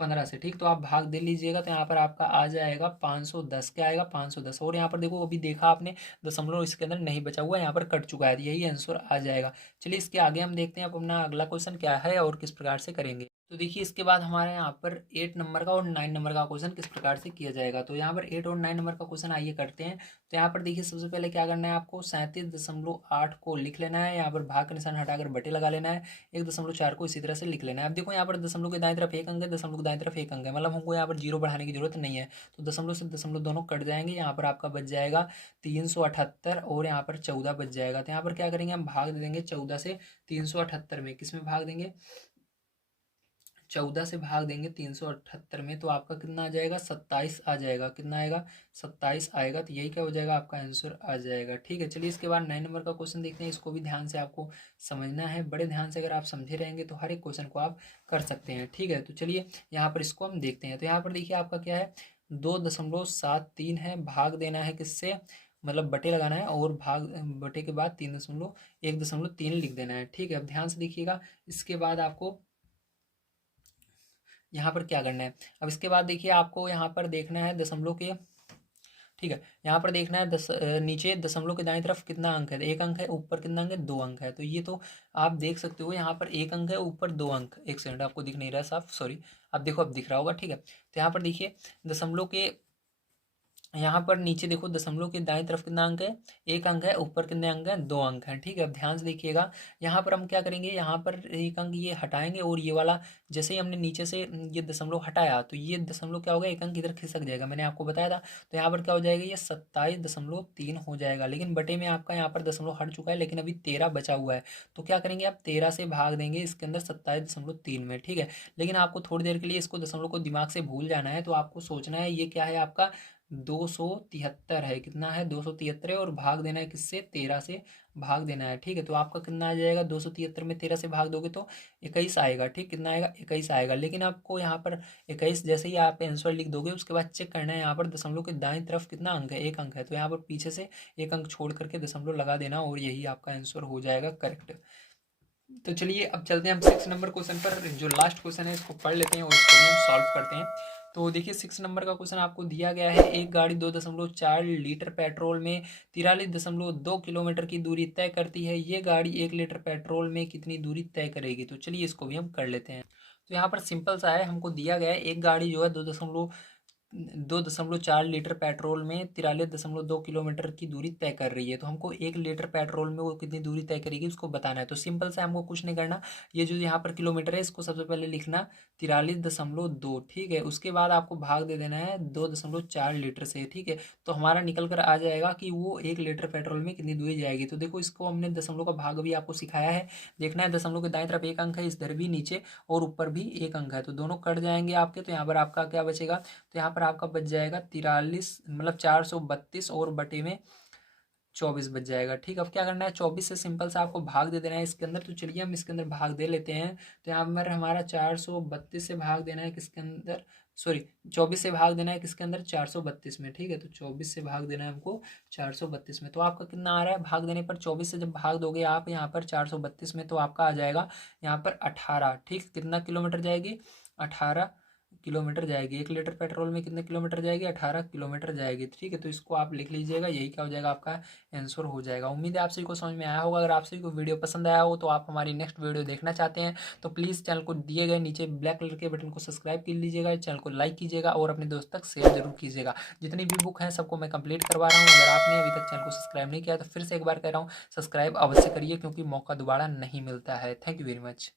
15 से। ठीक, तो आप भाग दे लीजिएगा, तो यहाँ पर आपका आ जाएगा 510। क्या आएगा, 510। और यहाँ पर देखो अभी देखा आपने दशमलव इसके अंदर नहीं बचा हुआ है, यहाँ पर कट चुका है, यही आंसर आ जाएगा। चलिए इसके आगे हम देखते हैं अब अपना अगला क्वेश्चन क्या है और किस प्रकार से करेंगे। तो देखिए इसके बाद हमारे यहाँ पर 8 नंबर का और 9 नंबर का क्वेश्चन किस प्रकार से किया जाएगा। तो यहाँ पर 8 और 9 नंबर का क्वेश्चन आइए करते हैं। तो यहाँ पर देखिए सबसे पहले क्या करना है, आपको 37.8 को लिख लेना है, यहाँ पर भाग का निशान हटाकर बटे लगा लेना है, 1.4 को इसी तरह से लिख लेना है। अब देखो यहाँ पर दशमलव के दाईं तरफ 1 अंक है, दशमलव के दाईं तरफ 1 अंक है, मतलब हमको यहाँ पर जीरो बढ़ाने की जरूरत नहीं है। तो दशमलव से दशमलव दोनों कट जाएंगे, यहाँ पर आपका बच जाएगा 378 और यहाँ पर 14 बच जाएगा। तो यहाँ पर क्या करेंगे, हम भाग दे देंगे 14 से 378 में। किस में भाग देंगे, 14 से भाग देंगे 378 में, तो आपका कितना आ जाएगा, 27 आ जाएगा। कितना आएगा, 27 आएगा। तो यही क्या हो जाएगा, आपका आंसर आ जाएगा। ठीक है, चलिए इसके बाद 9 नंबर का क्वेश्चन देखते हैं। इसको भी ध्यान से आपको समझना है, बड़े ध्यान से अगर आप समझे रहेंगे तो हर एक क्वेश्चन को आप कर सकते हैं। ठीक है, तो चलिए यहाँ पर इसको हम देखते हैं। तो यहाँ पर देखिए आपका क्या है, 2.73 है, भाग देना है किससे, मतलब बटे लगाना है, और भाग बटे के बाद 1.3 लिख देना है। ठीक है, अब ध्यान से देखिएगा। इसके बाद आपको यहाँ पर क्या करना है, अब इसके बाद देखिए आपको यहाँ पर देखना है दशमलव के, ठीक है, यहाँ पर देखना है नीचे दशमलव के दाईं तरफ कितना अंक है, 1 अंक है, ऊपर कितना अंक है, 2 अंक है। तो ये तो आप देख सकते हो, यहाँ पर 1 अंक है, ऊपर 2 अंक। एक सेकंड, आपको दिख नहीं रहा है साफ, सॉरी। अब देखो, अब दिख रहा होगा। ठीक है, तो यहाँ पर देखिए दशमलव के, यहाँ पर नीचे देखो दशमलव के दाईं तरफ कितना अंक है, 1 अंक है, ऊपर कितने अंक हैं, 2 अंक हैं। ठीक है, अब ध्यान से देखिएगा, यहाँ पर हम क्या करेंगे, यहाँ पर 1 अंक ये हटाएंगे, और ये वाला जैसे ही हमने नीचे से ये दशमलव हटाया, तो ये दशमलव क्या होगा, 1 अंक इधर खिसक जाएगा, मैंने आपको बताया था। तो यहाँ पर क्या हो जाएगा, ये 27.3 हो जाएगा। लेकिन बटे में आपका यहाँ पर दशमलव हट चुका है, लेकिन अभी 13 बचा हुआ है। तो क्या करेंगे, आप 13 से भाग देंगे इसके अंदर 27.3 में। ठीक है, लेकिन आपको थोड़ी देर के लिए इसको दशमलव को दिमाग से भूल जाना है, तो आपको सोचना है ये क्या है, आपका 273 है। कितना है, 273 है, और भाग देना है किससे, 13 से भाग देना है। ठीक है, तो आपका कितना आ जाएगा, 273 में 13 से भाग दोगे तो 21 आएगा। ठीक, कितना आएगा, 21 आएगा। लेकिन आपको यहाँ पर 21 जैसे ही आप आंसर लिख दोगे, उसके बाद चेक करना है यहाँ पर दशमलव के दाईं तरफ कितना अंक है, 1 अंक है, तो यहाँ पर पीछे से 1 अंक छोड़ करके दशमलव लगा देना, और यही आपका आंसर हो जाएगा करेक्ट। तो चलिए अब चलते हैं हम 6 नंबर क्वेश्चन पर। जो लास्ट क्वेश्चन है इसको पढ़ लेते हैं और इसको भी हम सॉल्व करते हैं। तो देखिए 6 नंबर का क्वेश्चन आपको दिया गया है, एक गाड़ी 2.4 लीटर पेट्रोल में 43.2 किलोमीटर की दूरी तय करती है, ये गाड़ी 1 लीटर पेट्रोल में कितनी दूरी तय करेगी। तो चलिए इसको भी हम कर लेते हैं। तो यहाँ पर सिंपल सा है, हमको दिया गया है एक गाड़ी जो है 2.4 लीटर पेट्रोल में 43.2 किलोमीटर की दूरी तय कर रही है। तो हमको 1 लीटर पेट्रोल में वो कितनी दूरी तय करेगी उसको बताना है। तो सिंपल से हमको कुछ नहीं करना, ये जो यहाँ पर किलोमीटर है इसको सबसे पहले लिखना 43.2। ठीक है, उसके बाद आपको भाग दे देना है 2.4 लीटर से। ठीक है, तो हमारा निकल कर आ जाएगा कि वो 1 लीटर पेट्रोल में कितनी दूरी जाएगी। तो देखो इसको हमने दशमलव का भाग भी आपको सिखाया है, देखना है दशमलव के दाएं तरफ 1 अंक है, इधर भी नीचे और ऊपर भी 1 अंक है, तो दोनों कट जाएंगे आपके। तो यहाँ पर आपका क्या बचेगा, तो यहाँ पर आपका बच जाएगा 43, मतलब 432, और बटे में 24 बच जाएगा। ठीक, अब क्या करना है, 24 से सिंपल सा आपको भाग दे देना है इसके अंदर। तो चलिए हम इसके अंदर भाग दे लेते हैं। तो यहाँ पर हमारा 432 से भाग देना है किसके अंदर, सॉरी 24 से भाग देना है किसके अंदर, 432 में। ठीक है, तो 24 से भाग देना है हमको 432 में। तो आपका कितना आ रहा है भाग देने पर, 24 से जब भाग दोगे आप यहाँ पर 432 में, तो आपका आ जाएगा यहाँ पर 18। ठीक, कितना किलोमीटर जाएगी, 18 किलोमीटर जाएगी। 1 लीटर पेट्रोल में कितने किलोमीटर जाएगी, 18 किलोमीटर जाएगी। ठीक है, तो इसको आप लिख लीजिएगा, यही क्या हो जाएगा आपका आंसर हो जाएगा। उम्मीद है आप सभी को समझ में आया होगा। अगर आप सभी को वीडियो पसंद आया हो तो आप हमारी नेक्स्ट वीडियो देखना चाहते हैं तो प्लीज़ चैनल को दिए गए नीचे ब्लैक कलर के बटन को सब्सक्राइब कर लीजिएगा, चैनल को लाइक कीजिएगा और अपने दोस्त तक शेयर जरूर कीजिएगा। जितनी भी बुक हैं सबको मैं कंप्लीट करवा रहा हूँ। अगर आपने अभी तक चैनल को सब्सक्राइब नहीं किया तो फिर से एक बार कह रहा हूँ, सब्सक्राइब अवश्य करिए क्योंकि मौका दोबारा नहीं मिलता है। Thank you very much.